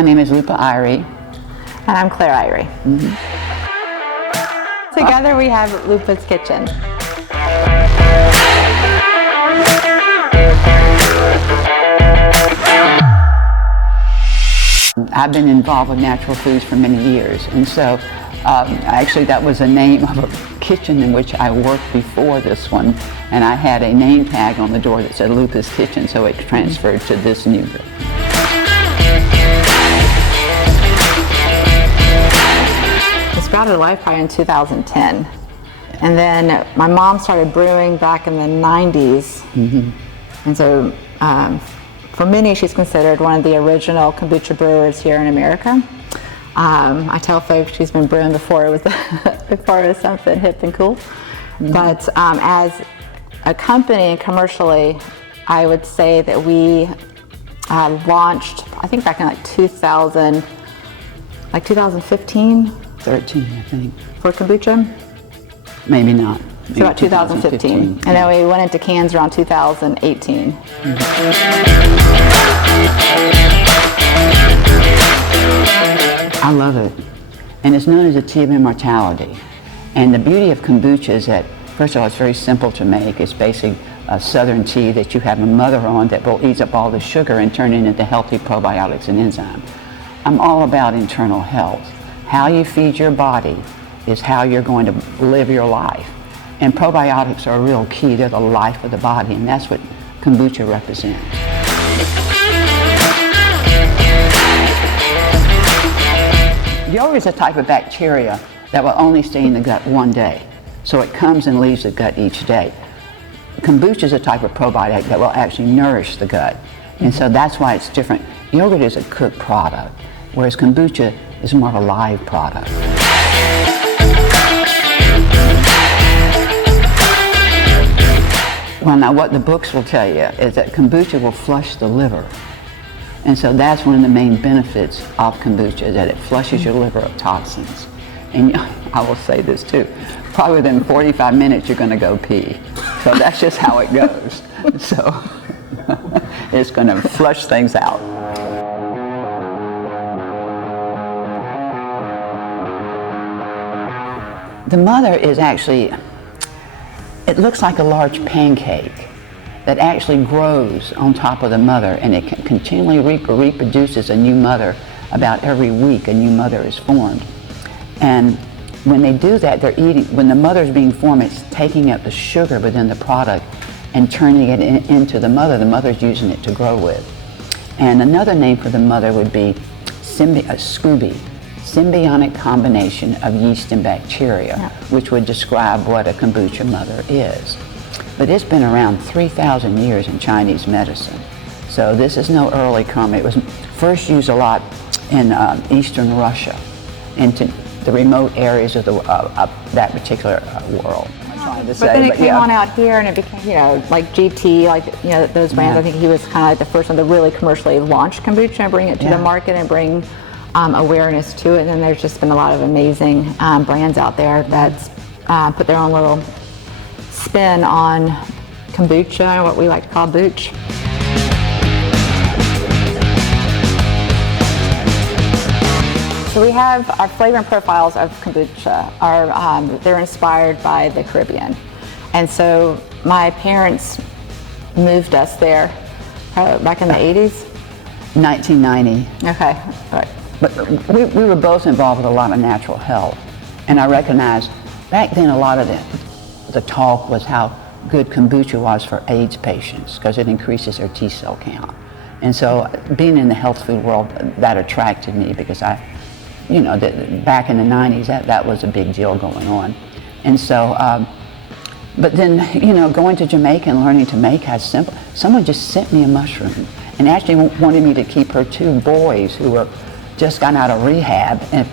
My name is Lupa. And I'm Claire Irie. Together we have Lupa's Kitchen. I've been involved with natural foods for many years, and so actually that was the name of a kitchen in which I worked before this one, and I had a name tag on the door that said Lupa's Kitchen, so it transferred to this new. It sprouted life probably in 2010, and then my mom started brewing back in the 90s, and so for many she's considered one of the original kombucha brewers here in America. I tell folks she's been brewing before it was before it was something hip and cool. But as a company and commercially, I would say that we launched, I think back in like 2000, like 2015? 13, I think. For kombucha? Maybe not. Maybe about 2015. And then we went into cans around 2018. I love it. And it's known as a tea of immortality. And the beauty of kombucha is that, first of all, it's very simple to make. It's basically a southern tea that you have a mother on that will eat up all the sugar and turn it into healthy probiotics and enzymes. I'm all about internal health. How you feed your body is how you're going to live your life. And probiotics are a real key. They're the life of the body, and that's what kombucha represents. Yogurt is a type of bacteria that will only stay in the gut one day. So it comes and leaves the gut each day. Kombucha is a type of probiotic that will actually nourish the gut. And so that's why it's different. Yogurt is a cooked product, whereas kombucha is more of a live product. Well, now what the books will tell you is that kombucha will flush the liver. And so that's one of the main benefits of kombucha, that it flushes your liver of toxins. And I will say this too, probably within 45 minutes you're going to go pee. So that's just how it goes. So it's going to flush things out. The mother is actually, it looks like a large pancake that actually grows on top of the mother, and it continually reproduces a new mother. About every week a new mother is formed. And when they do that, they're eating, when the mother is being formed, it's taking up the sugar within the product and turning it into the mother. The mother's using it to grow with. And another name for the mother would be SCOBY, symbiotic combination of yeast and bacteria, which would describe what a kombucha mother is. But it's been around 3,000 years in Chinese medicine. So this is no early comer. It was first used a lot in Eastern Russia, into the remote areas of that particular world. But then it came on out here, and it became, like GT, like, those brands. I think he was kind of like the first one to really commercially launch kombucha and bring it to the market and bring awareness to it. And then there's just been a lot of amazing brands out there that's put their own little spin on kombucha, what we like to call booch. So we have our flavor and profiles of kombucha they're inspired by the Caribbean. And so my parents moved us there back in the 80s? 1990. Okay, right. But we were both involved with a lot of natural health. And I recognized back then a lot of the talk was how good kombucha was for AIDS patients because it increases their T cell count. And so being in the health food world, that attracted me because back in the 90s, that was a big deal going on. And so, but then, going to Jamaica and learning to make how simple. Someone just sent me a mushroom and actually wanted me to keep her two boys who were just got out of rehab. And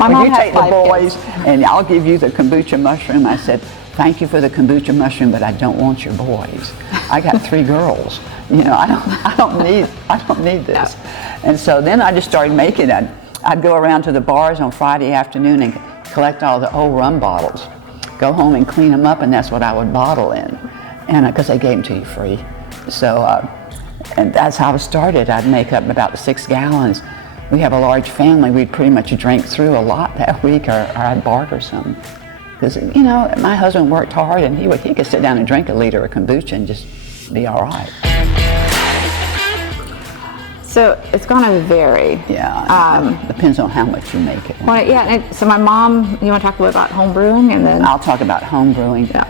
when you take the boys and I'll give you the kombucha mushroom, I said, thank you for the kombucha mushroom, but I don't want your boys. I got 3 girls. I don't need this. And so then I just started making it. I'd go around to the bars on Friday afternoon and collect all the old rum bottles, go home and clean them up, and that's what I would bottle in, and because they gave them to you free. So And that's how it started. I'd make up about 6 gallons. We have a large family. We'd pretty much drink through a lot that week, or I'd barter some. Because, you know, my husband worked hard, and he could sit down and drink a liter of kombucha and just be all right. So it's going to vary. Yeah, depends on how much you make it. Well, yeah, so my mom, you want to talk a little about home brewing? And then I'll talk about home brewing. Yeah.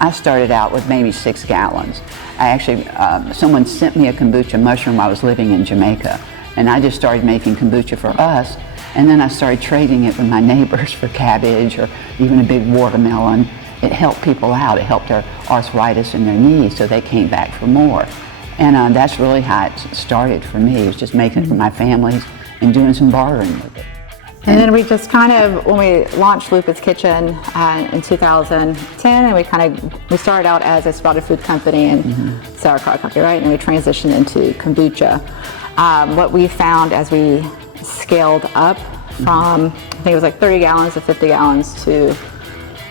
I started out with maybe 6 gallons. I actually, someone sent me a kombucha mushroom while I was living in Jamaica, and I just started making kombucha for us, and then I started trading it with my neighbors for cabbage or even a big watermelon. It helped people out. It helped their arthritis in their knees, so they came back for more. And that's really how it started for me. It was just making it for my families and doing some bartering with it. And then we just kind of, when we launched Lupa's Kitchen in 2010, and we started out as a sprouted food company and sauerkraut company, right? And we transitioned into kombucha. What we found as we scaled up from, I think it was like 30 gallons to 50 gallons to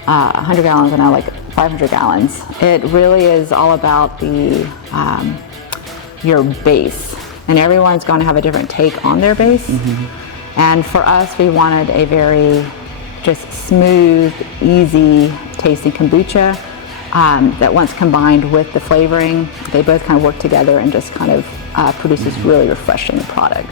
100 gallons and now like 500 gallons. It really is all about your base, and everyone's going to have a different take on their base. And for us, we wanted a very just smooth, easy tasting kombucha that once combined with the flavoring, they both kind of work together and just kind of produce this really refreshing product.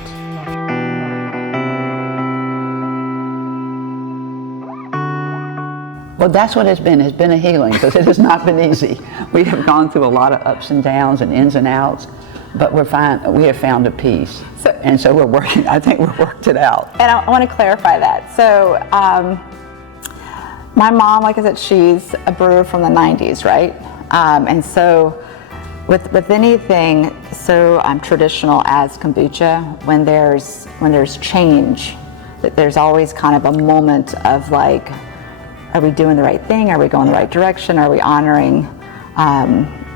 Well, that's what it's been. It's been a healing, because it has not been easy. We have gone through a lot of ups and downs and ins and outs, but we're fine. We have found a peace. And so we're working, I think we've worked it out. And I want to clarify that. So my mom, like I said, she's a brewer from the 90s, right? And so with anything so traditional as kombucha, when there's change, that there's always kind of a moment of like, are we doing the right thing? Are we going the right direction? Are we honoring,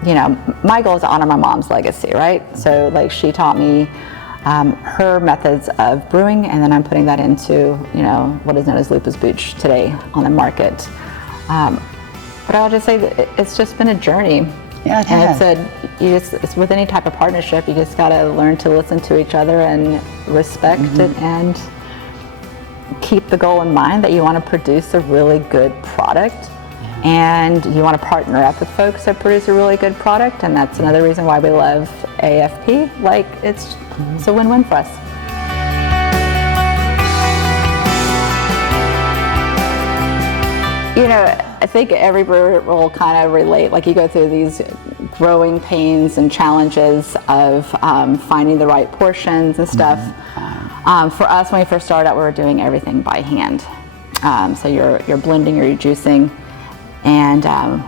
you know, my goal is to honor my mom's legacy, right? So like she taught me her methods of brewing, and then I'm putting that into, you know, what is known as Lupa's Booch today on the market. But I'll just say that it's just been a journey. Yeah, it has. And it's with any type of partnership, you just gotta learn to listen to each other and respect it, and keep the goal in mind that you want to produce a really good product, and you want to partner up with folks that produce a really good product, and that's another reason why we love AFP. Like, it's a win-win for us. You know, I think every brewer will kind of relate, like you go through these growing pains and challenges of finding the right portions and stuff. For us, when we first started out, we were doing everything by hand. So you're blending or you're juicing, and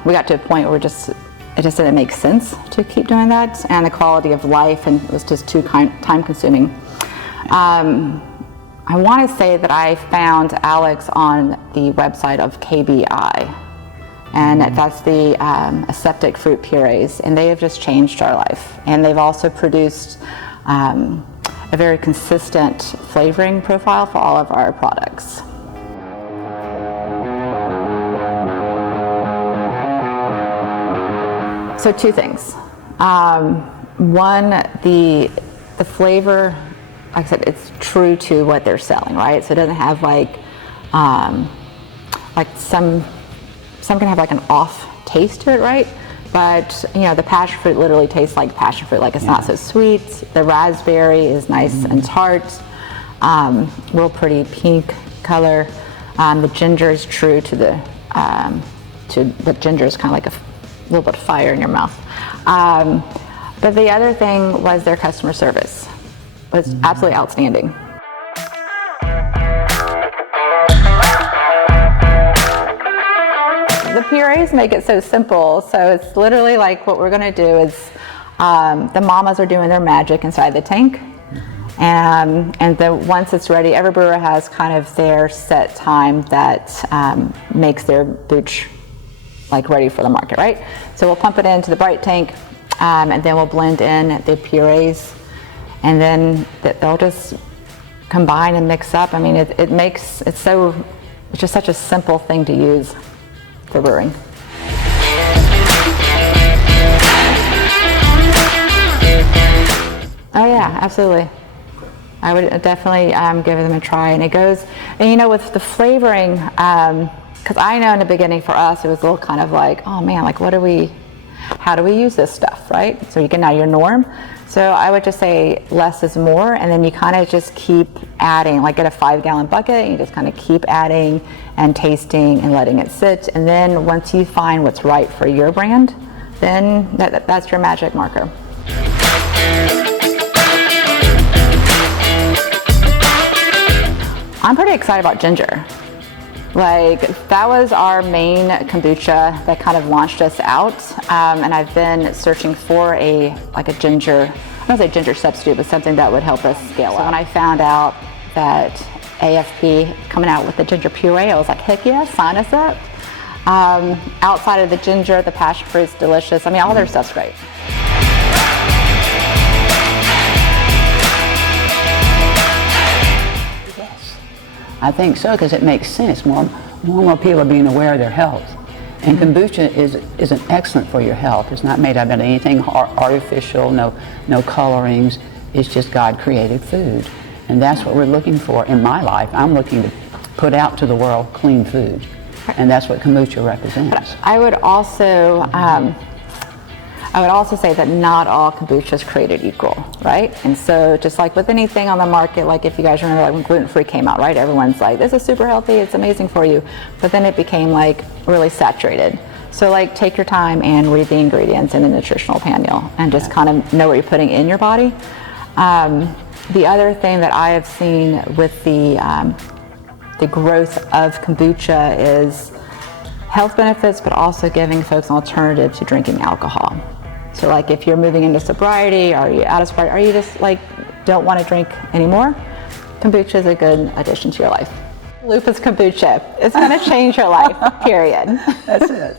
we got to a point where it just didn't make sense to keep doing that, and the quality of life, and it was just too time consuming. I want to say that I found Alex on the website of KBI, and that's the aseptic fruit purees, and they have just changed our life. And they've also produced a very consistent flavoring profile for all of our products. So 2 things. One, the flavor, like I said, it's true to what they're selling, right? So it doesn't have like some can have like an off taste to it, right? But you know, the passion fruit literally tastes like passion fruit. Like, it's not so sweet. The raspberry is nice and tart, real pretty pink color. The ginger is true to but ginger is kind of like a little bit of fire in your mouth. But the other thing was their customer service. It was absolutely outstanding. The purees make it so simple. So it's literally like, what we're going to do is the mamas are doing their magic inside the tank. And then once it's ready, every brewer has kind of their set time that makes their booch like ready for the market, right? So we'll pump it into the bright tank, and then we'll blend in the purees, and then they'll just combine and mix up. I mean, it's just such a simple thing to use for brewing. Yeah, absolutely. I would definitely give them a try. And it goes, and you know, with the flavoring, because I know in the beginning for us, it was a little kind of like, oh man, like how do we use this stuff, right? So you get out your norm. So I would just say less is more, and then you kind of just keep adding, like get a 5-gallon bucket, and you just kind of keep adding and tasting and letting it sit. And then once you find what's right for your brand, then that's your magic marker. I'm pretty excited about ginger. Like, that was our main kombucha that kind of launched us out, and I've been searching for a ginger, I don't say ginger substitute, but something that would help us scale up. So when I found out that AFP coming out with the ginger puree, I was like, heck yeah, sign us up. Outside of the ginger, the passion fruit's delicious. I mean, all their stuff's great. I think so, because it makes sense. More people are being aware of their health. And kombucha isn't excellent for your health. It's not made out of anything artificial, no colorings. It's just God-created food. And that's what we're looking for in my life. I'm looking to put out to the world clean food. And that's what kombucha represents. But I would also say that not all kombucha is created equal, right? And so just like with anything on the market, like if you guys remember, like when gluten-free came out, right? Everyone's like, this is super healthy, it's amazing for you. But then it became like really saturated. So like take your time and read the ingredients in the nutritional manual and just kind of know what you're putting in your body. The other thing that I have seen with the growth of kombucha is health benefits, but also giving folks an alternative to drinking alcohol. So like if you're moving into sobriety, are you out of sobriety, are you just like don't want to drink anymore? Kombucha is a good addition to your life. Lupa's kombucha. It's going to change your life, period. That's it.